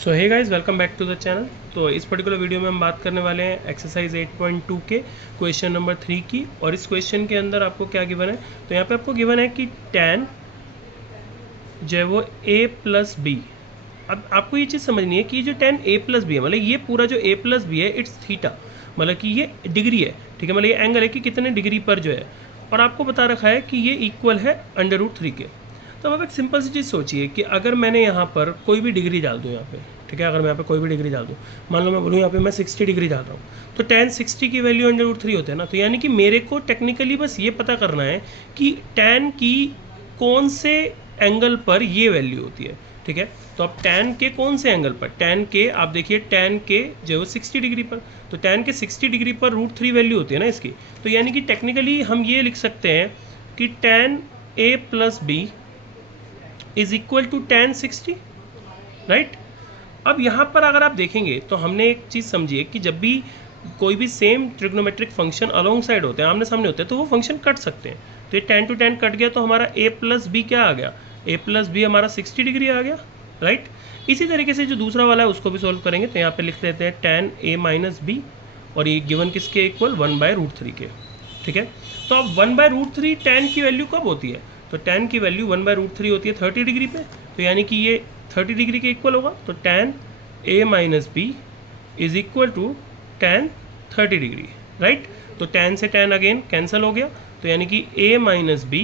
So hey guys, welcome back to the channel. तो इस particular video में हम बात करने वाले हैं एक्सरसाइज 8.2 के क्वेश्चन नंबर 3 की। और इस क्वेश्चन के अंदर आपको क्या गिवन है, तो यहाँ पे आपको गिवन है कि tan जो है वो a प्लस बी। अब आपको ये चीज़ समझनी है कि ये जो tan a प्लस बी है, मतलब ये पूरा जो a प्लस बी है इट्स थीटा, मतलब कि ये डिग्री है, ठीक है। मतलब ये एंगल है कि कितने डिग्री पर जो है, और आपको बता रखा है कि ये इक्वल है √3 के। तो अब आप एक सिंपल सी चीज़ सोचिए कि अगर मैंने यहाँ पर कोई भी डिग्री डाल दूँ यहाँ पे, ठीक है, अगर मैं यहाँ पे कोई भी डिग्री डाल दूँ, मान लो मैं बोलूँ यहाँ पे मैं 60 डिग्री डाल रहा हूँ, तो tan 60 की वैल्यू √3 होते हैं ना। तो यानी कि मेरे को टेक्निकली बस ये पता करना है कि tan की कौन से एंगल पर ये वैल्यू होती है, ठीक है। तो अब tan के कौन से एंगल पर, tan के आप देखिए tan के जो है 60 डिग्री पर, तो tan के 60 डिग्री पर √3 वैल्यू होती है ना इसकी। तो यानी कि टेक्निकली हम ये लिख सकते हैं कि tan a plus B is equal to tan 60, right. अब यहाँ पर अगर आप देखेंगे तो हमने एक चीज़ समझिए कि जब भी कोई भी same trigonometric function along side होते हैं, आमने सामने होते हैं, तो वो फंक्शन कट सकते हैं। तो ये tan टू tan कट गया, तो हमारा a प्लस बी क्या आ गया, a प्लस बी हमारा 60 डिग्री आ गया, राइट। इसी तरीके से जो दूसरा वाला है उसको भी सॉल्व करेंगे। तो यहाँ पे लिख लेते हैं tan a माइनस बी, और ये गिवन किसके इक्वल 1/√3 के, ठीक है। तो अब 1/√3 tan की वैल्यू कब होती है, तो tan की वैल्यू 1/√3 होती है 30 डिग्री पे। तो यानी कि ये 30 डिग्री के इक्वल होगा। तो tan a minus B is equal to tan 30 degree, right. तो tan से tan अगेन कैंसिल हो गया, तो यानी कि a minus B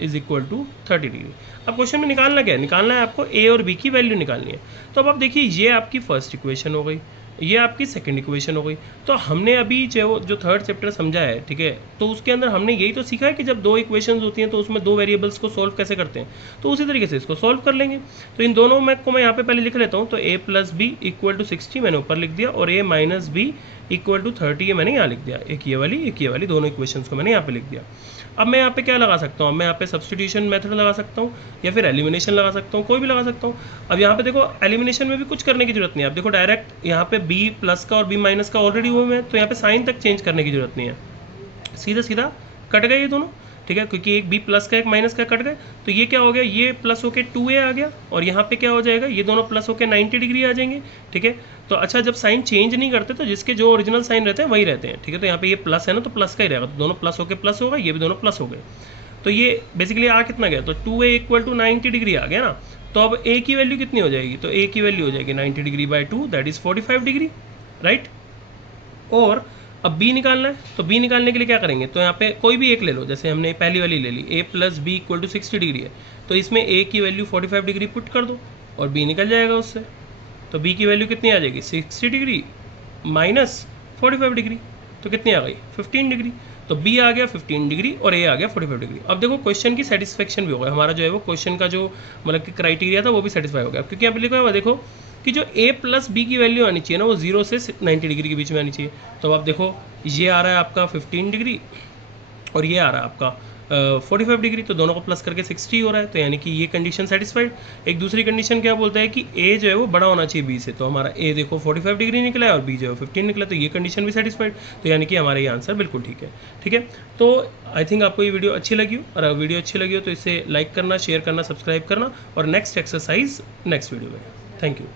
is equal to 30 degree. अब क्वेश्चन में निकालना क्या है, निकालना है आपको a और b की वैल्यू निकालनी है। तो अब आप देखिए, ये आपकी फर्स्ट इक्वेशन हो गई, ये आपकी सेकंड इक्वेशन हो गई। तो हमने अभी जो थर्ड चैप्टर समझा है, ठीक है, तो उसके अंदर हमने यही तो सीखा है कि जब दो इक्वेशंस होती हैं तो उसमें दो वेरिएबल्स को सॉल्व कैसे करते हैं, तो उसी तरीके से इसको सॉल्व कर लेंगे। तो इन दोनों में को मैं यहाँ पे पहले लिख लेता हूँ। तो a plus B equal to 60 मैंने ऊपर लिख दिया, और a minus B equal to 30 ये मैंने यहाँ लिख दिया। एक ये वाली दोनों इक्वेशंस को मैंने यहाँ पे लिख दिया। अब मैं यहाँ पे क्या लगा सकता हूँ, मैं यहाँ पे सब्स्टिट्यूशन मेथड लगा सकता हूँ, या फिर एलिमिनेशन लगा सकता हूँ, कोई भी लगा सकता हूँ। अब यहाँ पे देखो, एलिमिनेशन में भी कुछ करने की जरूरत नहीं है। अब देखो, डायरेक्ट यहाँ पे b प्लस का और b माइनस का ऑलरेडी हुए हैं, तो यहाँ पे साइन तक चेंज करने की जरूरत नहीं है, सीधा सीधा कट गए ये दोनों, ठीक है, क्योंकि एक b प्लस का एक माइनस का कट गए। तो ये क्या हो गया, ये प्लस होके 2a आ गया, और यहाँ पे क्या हो जाएगा, ये दोनों प्लस होके 90 डिग्री आ जाएंगे, ठीक है। तो अच्छा, जब साइन चेंज नहीं करते तो जिसके जो ओरिजिनल साइन रहते हैं वही रहते हैं, ठीक है। तो यहाँ पे ये प्लस है ना, तो प्लस का ही रहेगा, तो दोनों प्लस होके प्लस होगा, ये भी दोनों प्लस हो गए। तो ये बेसिकली आ कितना गया, तो 2a इक्वल टू 90 डिग्री आ गया ना। तो अब a की वैल्यू कितनी हो जाएगी, तो a की वैल्यू हो जाएगी 90 degree by 2, that is 45 degree, right. और अब b निकालना है, तो b निकालने के लिए क्या करेंगे, तो यहाँ पे कोई भी एक ले लो, जैसे हमने पहली वाली ले ली, a plus B equal to 60 degree है, तो इसमें a की वैल्यू 45 डिग्री पुट कर दो, और b निकल जाएगा उससे। तो b की वैल्यू कितनी आ जाएगी, 60 डिग्री माइनस 45 डिग्री, तो कितनी आ गई, 15 डिग्री। तो b आ गया 15 डिग्री और a आ गया 45 डिग्री। अब देखो, क्वेश्चन की सेटिस्फेक्शन भी हो गया हमारा, जो है वो क्वेश्चन का जो मतलब कि क्राइटेरिया था वो भी सेटिस्फाई हो गया, क्योंकि यहाँ पे लिखा हुआ देखो कि जो a प्लस बी की वैल्यू आनी चाहिए ना, वो 0 से 90 डिग्री के बीच में आनी चाहिए। तो अब आप देखो, ये आ रहा है आपका 15 डिग्री, और ये आ रहा है आपका 45 डिग्री, तो दोनों को प्लस करके 60 हो रहा है। तो यानी कि ये कंडीशन सेटिस्फाइड। एक दूसरी कंडीशन क्या बोलता है कि a जो है वो बड़ा होना चाहिए b से, तो हमारा a देखो 45 डिग्री निकला है और b जो है 15 निकला, तो ये कंडीशन भी सेटिस्फाइड। तो यानी कि हमारा ये आंसर बिल्कुल ठीक है, ठीक है। तो आई थिंक आपको ये वीडियो अच्छी लगी हो, और अगर वीडियो अच्छी लगी हो तो इसे लाइक करना, शेयर करना, सब्सक्राइब करना, और नेक्स्ट एक्सरसाइज नेक्स्ट वीडियो में। Thank you.